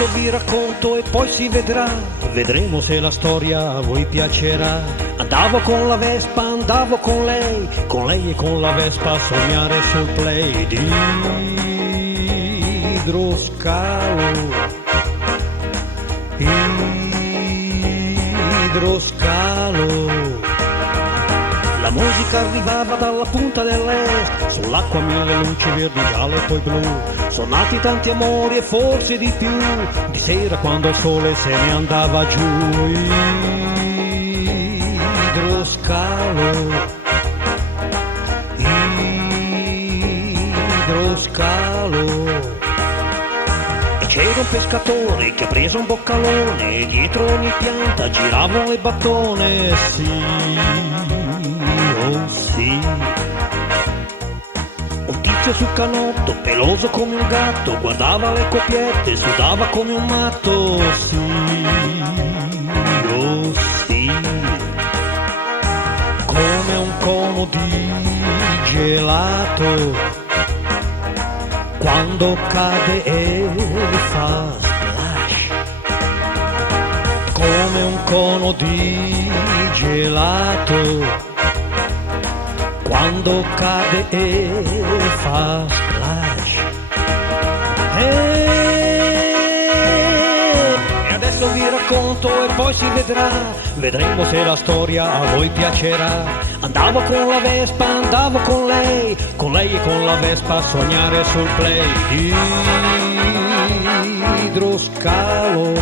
adesso vi racconto e poi si vedrà, vedremo se la storia a voi piacerà. Andavo con la Vespa, andavo con lei e con la Vespa a sognare sul play di idroscalo. Idroscalo. La musica arrivava dalla punta dell'est, sull'acqua mille luci verdi, giallo e poi blu. Sono nati tanti amori e forse di più, di sera quando il sole se ne andava giù. Idroscalo. Idroscalo. C'era un pescatore che ha preso un boccalone e dietro ogni pianta giravano le battone. Sì, oh sì. Un tizio sul canotto, peloso come un gatto, guardava le coppiette, sudava come un matto. Sì, oh sì. Come un cono di gelato quando cade e fa splash, come un cono di gelato quando cade e fa splash. E adesso vi racconto e poi si vedrà, vedremo se la storia a voi piacerà. Andavo con la Vespa, andavo con lei e con la Vespa a sognare sul play. Idroscalo.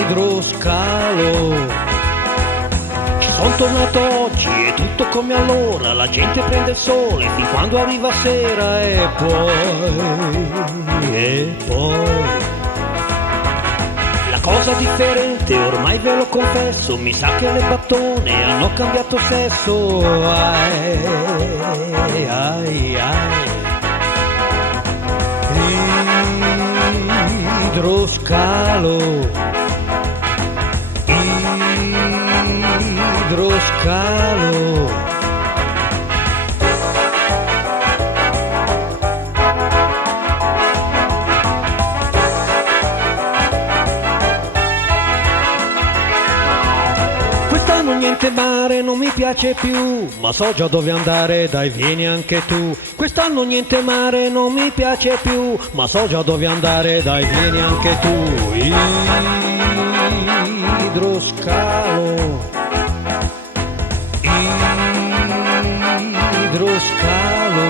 Idroscalo. Ci sono tornato oggi e tutto come allora, la gente prende il sole fin quando arriva sera e poi cosa differente, ormai ve lo confesso, mi sa che le battone hanno cambiato sesso. Ai, ai, ai. Idroscalo. Idroscalo. Niente mare non mi piace più, ma so già dove andare, dai vieni anche tu. Quest'anno niente mare non mi piace più, ma so già dove andare, dai vieni anche tu. Idroscalo. Idroscalo.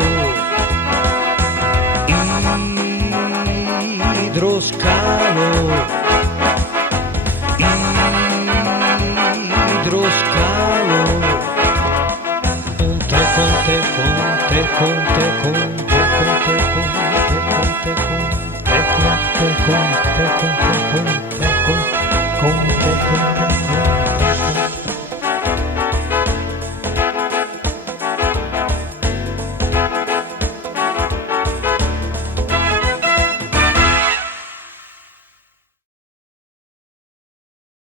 Idroscalo. Con te.